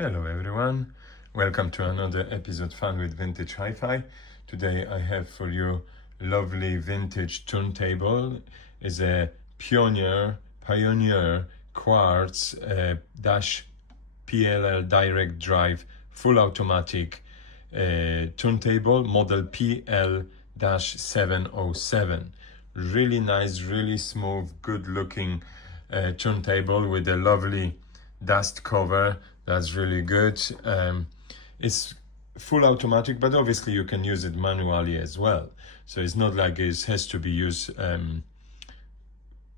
Hello everyone, welcome to another episode Fun with Vintage Hi-Fi. Today I have for you lovely vintage turntable. It's a Pioneer Quartz PLL direct drive full automatic turntable model PL-707. Really nice, really smooth, good looking turntable with a lovely dust cover. That's really good. It's full automatic, but obviously you can use it manually as well. So it's not like it has to be used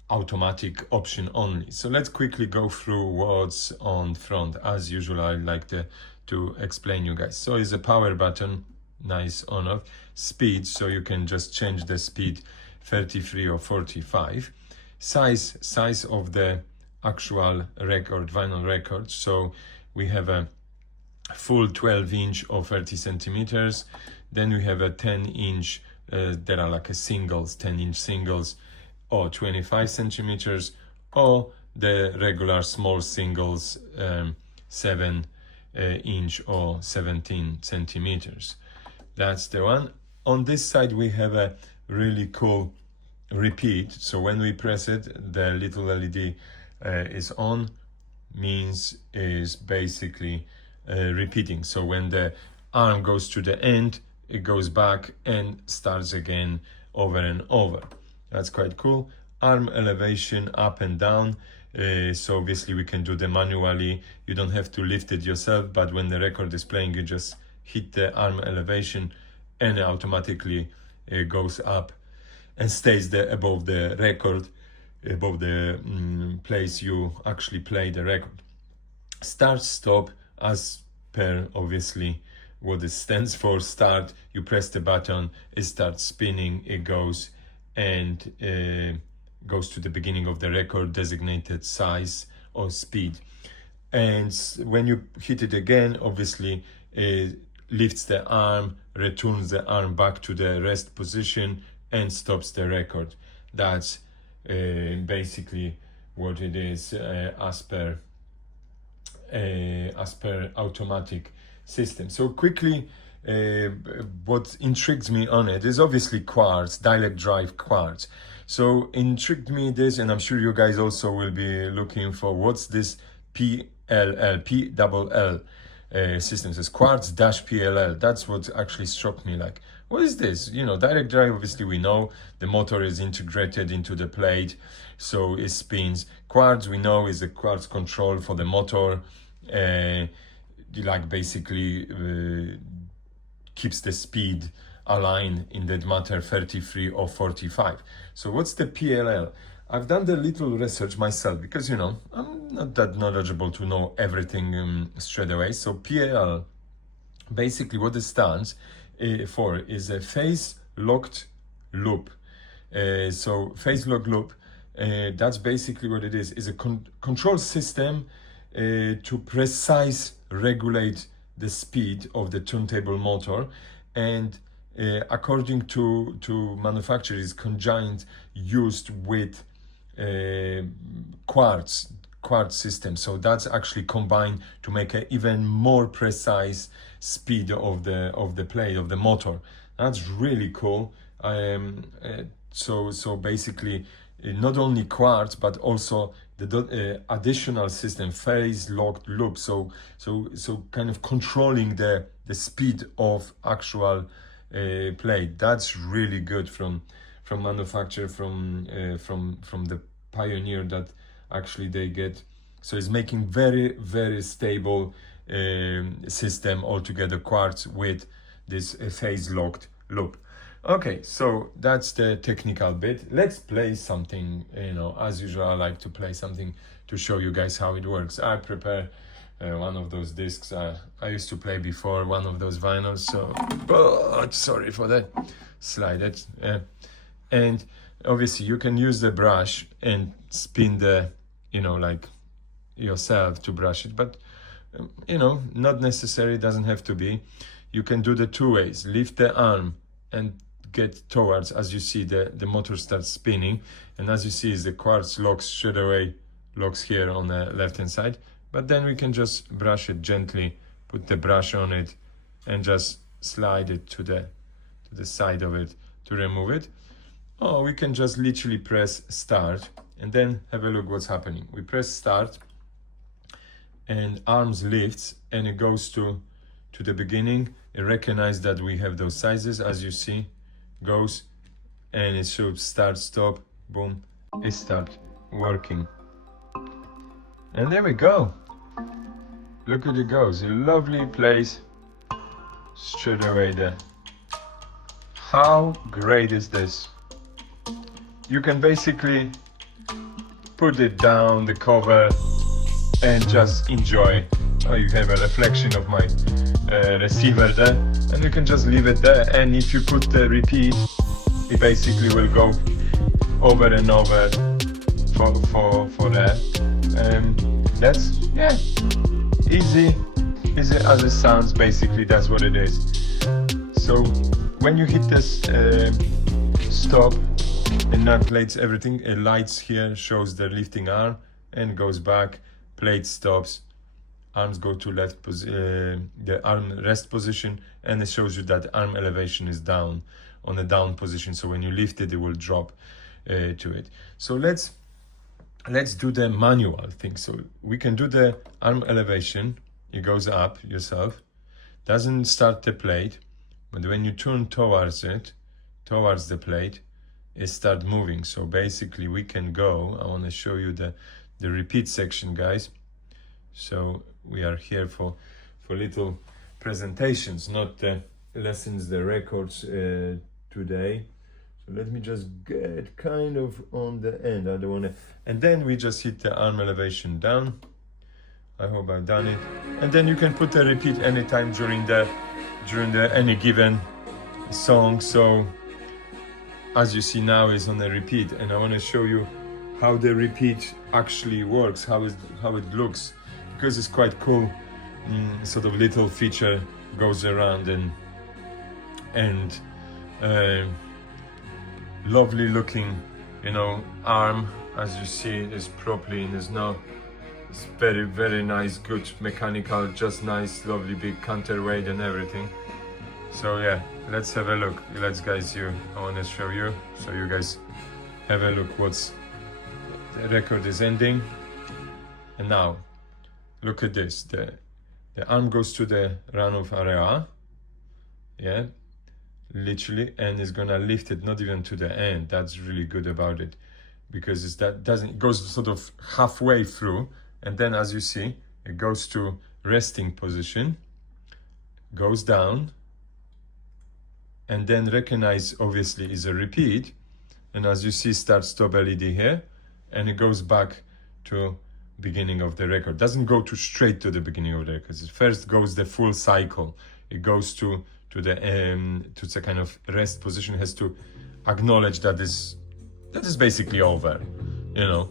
automatic option only. So let's quickly go through what's on front. As usual, I like to explain you guys. So it's a power button, nice on off. Speed, so you can just change the speed 33 or 45. Size of the actual record, vinyl record. So we have a full 12-inch or 30 centimeters. Then we have a 10-inch, there are like a singles, 10-inch singles, or 25 centimeters, or the regular small singles, 7-inch or 17 centimeters. That's the one. On this side we have a really cool repeat. So when we press it, the little LED is on, means is basically repeating. So when the arm goes to the end, it goes back and starts again over and over. That's quite cool. Arm elevation up and down. So obviously we can do them manually. You don't have to lift it yourself, but when the record is playing, you just hit the arm elevation and it automatically goes up and stays there above the record, above the place you actually play the record. Start stop, as per obviously what it stands for. Start, you press the button, it starts spinning, it goes and goes to the beginning of the record designated size or speed. And when you hit it again, obviously it lifts the arm, returns the arm back to the rest position and stops the record. That's basically what it is as per automatic system. So quickly, what intrigues me on it is obviously quartz, direct drive quartz. So intrigued me this, and I'm sure you guys also will be looking for what's this PLL system. It says Quartz-PLL. That's what actually struck me, like, what is this? You know, direct drive, obviously we know the motor is integrated into the plate, so it spins. Quartz, we know, is a quartz control for the motor, like basically keeps the speed aligned, in that matter 33 or 45. So what's the PLL? I've done the little research myself because, you know, I'm not that knowledgeable to know everything straight away. So PL, basically what it stands for is a phase locked loop. So phase locked loop, that's basically what it is a control system to precise regulate the speed of the turntable motor, and according to manufacturers, conjoined used with quartz system. So that's actually combined to make an even more precise speed of the plate of the motor. That's really cool. So basically not only quartz but also the additional system, phase locked loop, so kind of controlling the speed of actual plate. That's really good from manufacturer, from the Pioneer, that actually they get. So it's making very stable system altogether, quartz with this phase locked loop. Okay, so that's the technical bit. Let's play something. You know, as usual, I like to play something to show you guys how it works. I prepare one of those discs. I used to play before one of those vinyls, so sorry for that. Slide it. And obviously you can use the brush and spin the, you know, like yourself to brush it, but you know, not necessary, doesn't have to be. You can do the two ways. Lift the arm and get towards, as you see, the motor starts spinning, and as you see is the quartz locks straight away, locks here on the left hand side. but then we can just brush it gently, put the brush on it, and just slide it to the side of it to remove it. Or we can just literally press start and then have a look what's happening. We press start and arms lifts and it goes to the beginning. It recognizes that we have those sizes, as you see, goes and it should start, stop, boom, it starts working. And there we go. Look at it goes. A lovely place straight away there. How great is this? You can basically put it down the cover and just enjoy. Oh, you have a reflection of my receiver there, and you can just leave it there. And if you put the repeat, it basically will go over and over for that. That's, yeah, easy as it sounds. Basically that's what it is. So when you hit this stop, and now plates everything, lights here shows the lifting arm and goes back, plate stops, arms go to left, the arm rest position, and it shows you that arm elevation is down, on a down position, so when you lift it, it will drop to it. So let's do the manual thing. So we can do the arm elevation, it goes up yourself, doesn't start the plate, but when you turn towards it, towards the plate, it starts moving. So basically we can go, I want to show you the repeat section, guys. So we are here for little presentations, not the lessons, the records today. So let me just get kind of on the end. I don't want to, and then we just hit the arm elevation down. I hope I've done it. And then you can put a repeat anytime during the any given song. So as you see now is on a repeat, and I want to show you how the repeat actually works, how it looks, because it's quite cool. Sort of little feature goes around and lovely looking, you know, arm, as you see, is properly, and there's no, it's very, very nice, good mechanical, just nice, lovely big counterweight and everything. So yeah, let's have a look. Let's guys, I want to show you, so you guys have a look what's, the record is ending. And now, look at this, the arm goes to the runoff area, yeah, literally, and it's gonna lift it, not even to the end. That's really good about it, because it goes sort of halfway through, and then as you see, it goes to resting position, goes down, and then recognize obviously is a repeat, and as you see, start stop LED here, and it goes back to beginning of the record. Doesn't go straight to the beginning of the record. It first goes the full cycle. It goes to the kind of rest position. It has to acknowledge that is basically over, you know.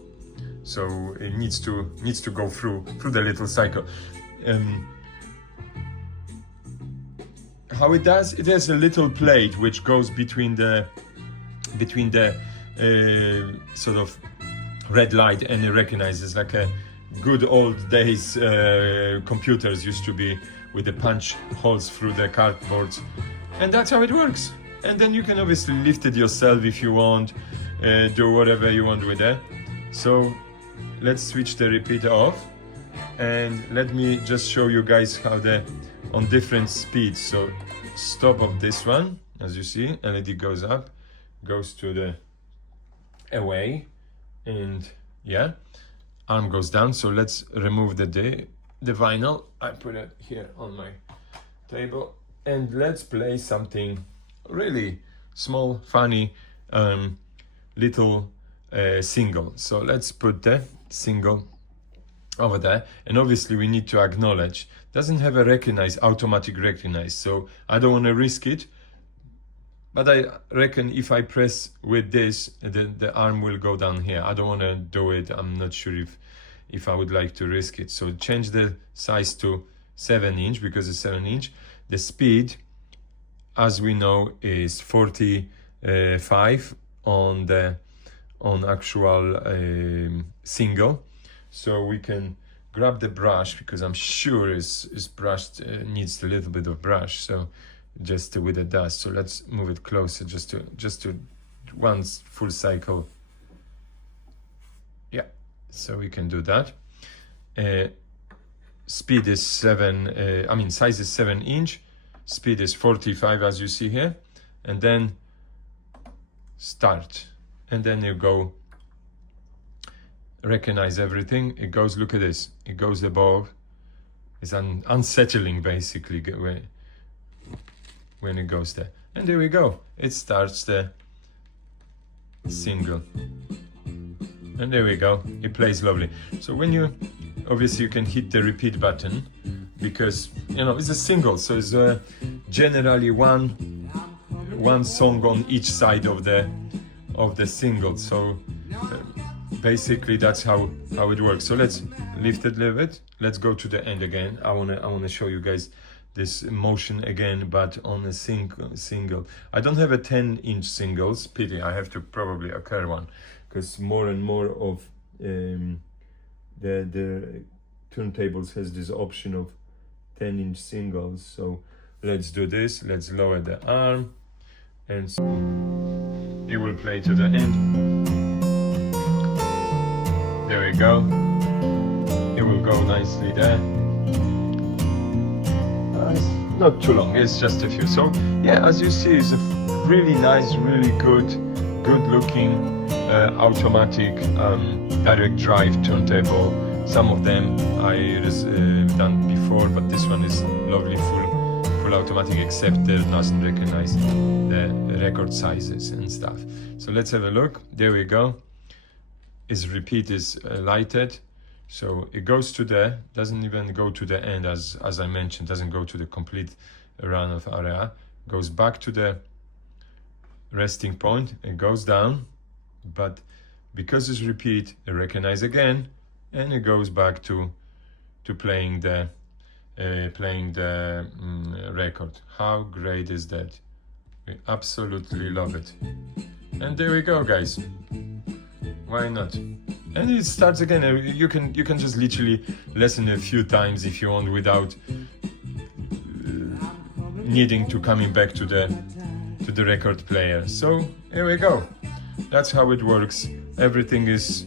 So it needs to go through the little cycle. How it does? It has a little plate which goes between the sort of red light, and it recognizes, like a good old days computers used to be, with the punch holes through the cardboards, and that's how it works. And then you can obviously lift it yourself if you want, do whatever you want with it. So let's switch the repeater off, and let me just show you guys how on different speeds. So stop of this one, as you see, LED goes up, goes to the away, and yeah, arm goes down. So let's remove the vinyl. I put it here on my table, and let's play something really small, funny, little single. So let's put the single over there, and obviously we need to acknowledge, doesn't have a automatic recognize, so I don't want to risk it, but I reckon if I press with this, the arm will go down here. I don't want to do it. I'm not sure if I would like to risk it. So change the size to 7-inch, because it's 7-inch. The speed, as we know, is 45 on actual single. So we can grab the brush, because I'm sure it's brushed, needs a little bit of brush, so just with the dust. So let's move it closer, just to one full cycle. Yeah, so we can do that. Speed is size is 7-inch, speed is 45 as you see here, and then start, and then you go recognize everything. It goes, look at this, it goes above. It's unsettling basically when it goes there, and there we go, it starts the single, and there we go, it plays lovely. So when you obviously you can hit the repeat button, because it's a single, so it's generally one song on each side of the single. So basically that's how it works. So let's lift it a little bit. Let's go to the end again. I wanna show you guys this motion again, but on a single. I don't have a 10-inch singles. Pity. I have to probably acquire one, because more and more of the turntables has this option of 10-inch singles. So let's do this. Let's lower the arm, and it will play to the end. There we go. It will go nicely there. It's not too long, it's just a few. So yeah, as you see, it's a really nice, really good looking automatic direct drive turntable. Some of them I done before, but this one is lovely, full automatic, except it doesn't recognize the record sizes and stuff. So let's have a look. There we go. Its repeat is lighted, so it goes to the, doesn't even go to the end, as I mentioned, doesn't go to the complete run of area, goes back to the resting point, it goes down, but because it's repeat, it recognizes again, and it goes back to playing the record. How great is that? We absolutely love it. And there we go, guys. Why not? And it starts again. You can just literally listen a few times if you want, without needing to coming back to the record player. So here we go. That's how it works. Everything is,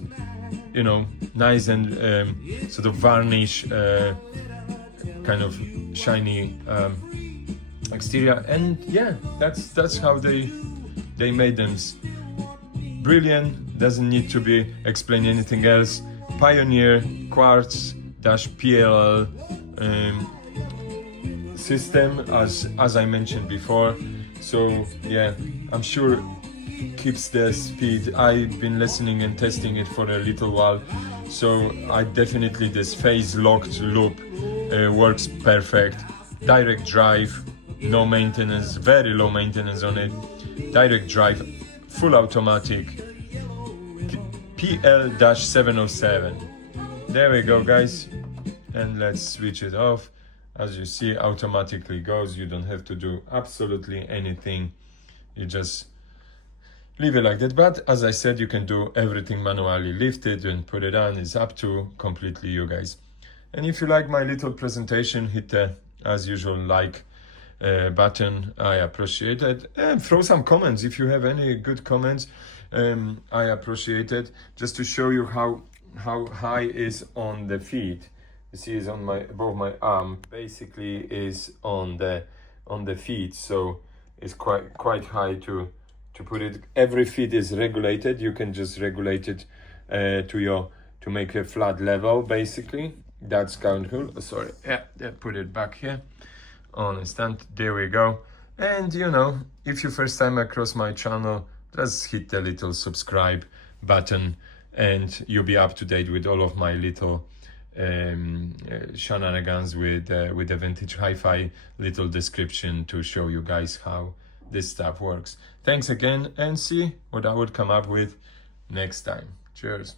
nice and sort of varnish, kind of shiny exterior. And yeah, that's how they made them. Brilliant, doesn't need to be explained anything else. Pioneer Quartz-PLL system, as I mentioned before. So yeah, I'm sure keeps the speed. I've been listening and testing it for a little while, so I definitely, this phase locked loop works perfect. Direct drive, no maintenance, very low maintenance on it. Direct drive, full automatic, PL-707. There we go, guys. And let's switch it off. As you see, automatically goes. You don't have to do absolutely anything. You just leave it like that. But as I said, you can do everything manually. Lift it and put it on. It's up to completely you guys. And if you like my little presentation, hit the, as usual, like button. I appreciate it. And throw some comments if you have any good comments. I appreciate it. Just to show you how high is on the feet. You see, it's on above my arm. Basically, is on the feet. So it's quite high to put it. Every feet is regulated. You can just regulate it to make a flat level. Basically, that's kind of cool. Sorry, yeah, put it back here on a stand. There we go. And if you first time across my channel, just hit the little subscribe button, and you'll be up to date with all of my little shenanigans with the vintage hi-fi little description to show you guys how this stuff works. Thanks again, and see what I would come up with next time. Cheers.